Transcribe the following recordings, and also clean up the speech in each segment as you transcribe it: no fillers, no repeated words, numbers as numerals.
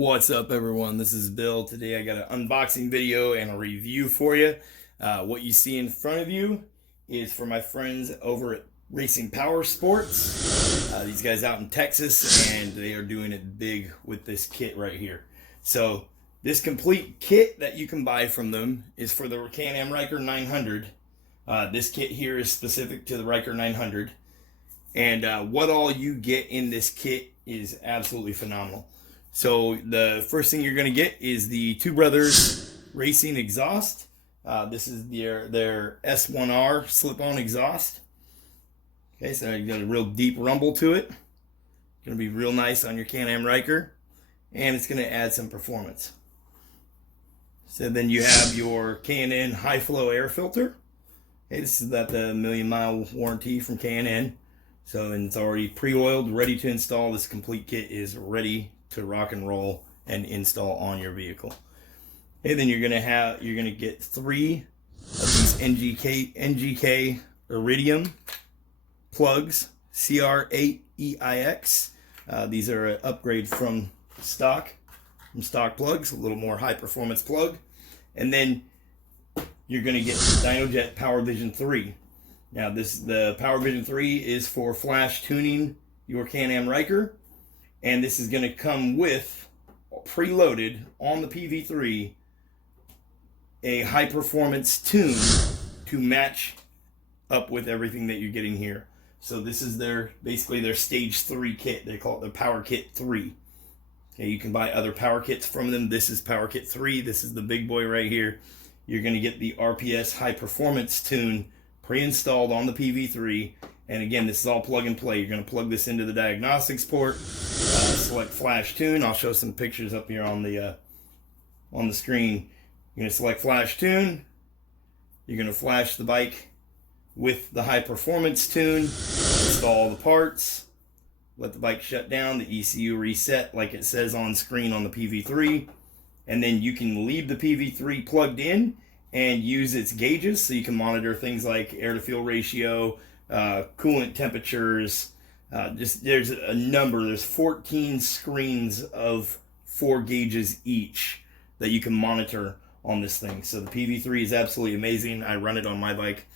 What's up, everyone? This is Bill. Today I got an unboxing video and a review for you. What you see in front of you is for my friends over at Racing Powersports. These guys out in Texas, and they are doing it big with this kit right here. So this complete kit that you can buy from them is for the Can-Am Ryker 900. This kit here is specific to the Ryker 900. And what all you get in this kit is absolutely phenomenal. So the first thing you're going to get is the Two Brothers Racing exhaust. This is their S1R slip-on exhaust. Okay, so you got a real deep rumble to it. Going to be real nice on your Can-Am Ryker, and it's going to add some performance. So then you have your K&N high flow air filter. Okay, this is got the 1,000,000-mile warranty from K&N. So, and it's already pre-oiled, ready to install. This complete kit is ready to rock and roll and install on your vehicle. Okay, then you're gonna get 3 of these NGK iridium plugs, CR8EIX. These are an upgrade from stock plugs, a little more high performance plug. And then you're gonna get the Dynojet PowerVision 3. Now the PowerVision 3 is for flash tuning your Can-Am Ryker, and this is going to come with, preloaded on the PV3, a high performance tune to match up with everything that you're getting here. So this is basically their stage 3 kit. They call it the Power Kit 3. Okay, you can buy other power kits from them. This is Power Kit 3. This is the big boy right here. You're going to get the RPS high performance tune pre-installed on the PV3, and again, this is all plug and play. You're going to plug this into the diagnostics port, select flash tune. I'll show some pictures up here on the screen. You're going to select flash tune. You're going to flash the bike with the high performance tune, install the parts, let the bike shut down, the ECU reset like it says on screen on the PV3, and then you can leave the PV3 plugged in and use its gauges, so you can monitor things like air-to-fuel ratio, coolant temperatures. There's a number. There's 14 screens of 4 gauges each that you can monitor on this thing. So the PV3 is absolutely amazing. I run it on my bike.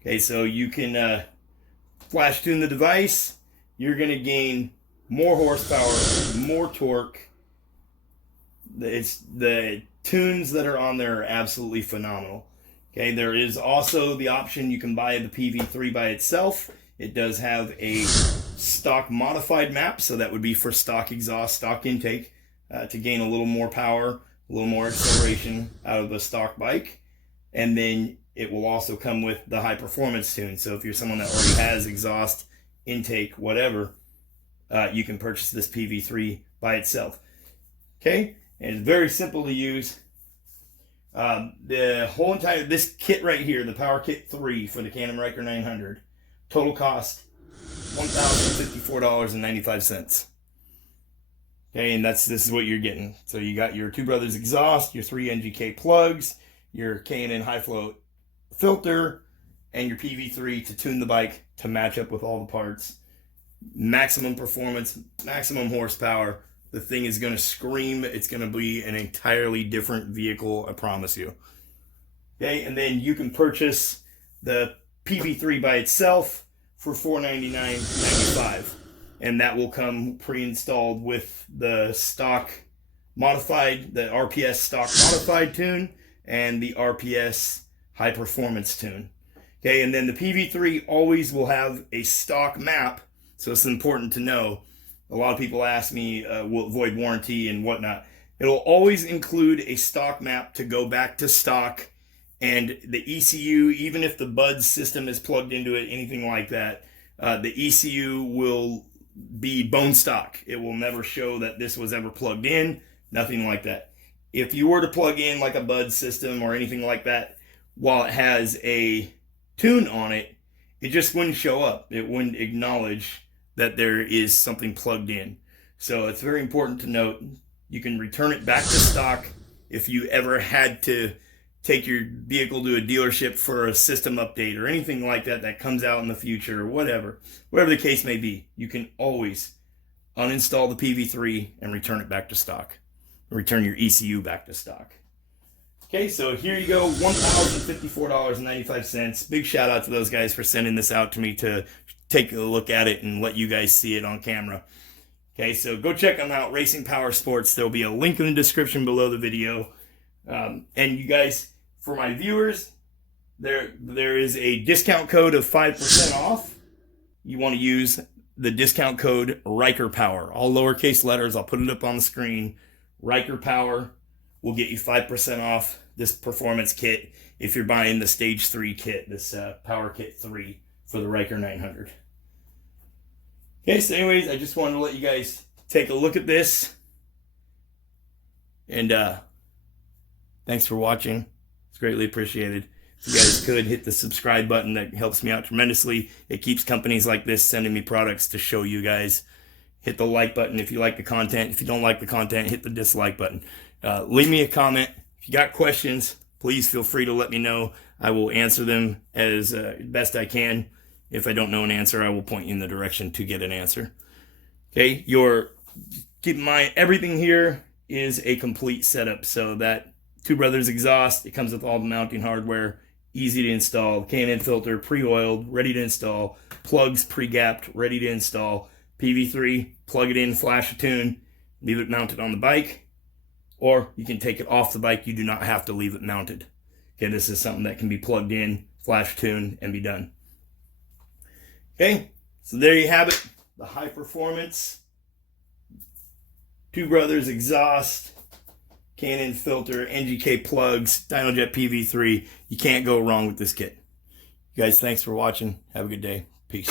Okay, so you can flash tune the device. You're going to gain more horsepower, more torque. It's the tunes that are on there are absolutely phenomenal. Okay, there is also the option you can buy the PV3 by itself. It does have a stock modified map, so that would be for stock exhaust, stock intake, to gain a little more power, a little more acceleration out of the stock bike. And then it will also come with the high performance tune. So if you're someone that already has exhaust, intake, whatever, you can purchase this PV3 by itself. Okay, and it's very simple to use. The whole entire, this kit right here, the Power Kit 3 for the Can-Am Ryker 900, total cost $1,054.95. Okay, and this is what you're getting. So you got your Two Brothers exhaust, your 3 NGK plugs, your K&N high flow filter, and your PV3 to tune the bike to match up with all the parts. Maximum performance, maximum horsepower. The thing is going to scream. It's going to be an entirely different vehicle, I promise you. Okay, and then you can purchase the PV3 by itself for $499.95. And that will come pre-installed with the stock modified, the RPS stock modified tune, and the RPS high performance tune. Okay, and then the PV3 always will have a stock map, so it's important to know. A lot of people ask me, will it void warranty and whatnot. It'll always include a stock map to go back to stock, and the ECU, even if the BUD system is plugged into it, anything like that, the ECU will be bone stock. It will never show that this was ever plugged in, nothing like that. If you were to plug in like a BUD system or anything like that, while it has a tune on it, it just wouldn't show up. It wouldn't acknowledge that there is something plugged in. So it's very important to note, you can return it back to stock if you ever had to take your vehicle to a dealership for a system update or anything like that that comes out in the future, or whatever the case may be. You can always uninstall the PV3, and return it back to stock. Return your ECU back to stock. Okay, so here you go, $1,054.95. Big shout out to those guys for sending this out to me to take a look at it and let you guys see it on camera. Okay, so go check them out, Racing Powersports. There'll be a link in the description below the video. And you guys, for my viewers, there is a discount code of 5% off. You want to use the discount code Ryker Power, all lowercase letters. I'll put it up on the screen. Ryker Power will get you 5% off this performance kit if you're buying the Stage 3 kit, this Power Kit 3 for the Ryker 900. Okay, so anyways, I just wanted to let you guys take a look at this. And thanks for watching. It's greatly appreciated. If you guys could hit the subscribe button, that helps me out tremendously. It keeps companies like this sending me products to show you guys. Hit the like button if you like the content. If you don't like the content, hit the dislike button. Leave me a comment. If you got questions, please feel free to let me know. I will answer them as best I can. If I don't know an answer, I will point you in the direction to get an answer. Okay, keep in mind, everything here is a complete setup. So that Two Brothers exhaust, it comes with all the mounting hardware, easy to install. Can-Am filter, pre-oiled, ready to install. Plugs pre-gapped, ready to install. PV3, plug it in, flash a tune, leave it mounted on the bike. Or you can take it off the bike. You do not have to leave it mounted. Okay, this is something that can be plugged in, flash tune, and be done. Okay, so there you have it. The high performance Two Brothers exhaust, Can-Am filter, NGK plugs, Dynojet PV3. You can't go wrong with this kit. You guys, thanks for watching. Have a good day. Peace.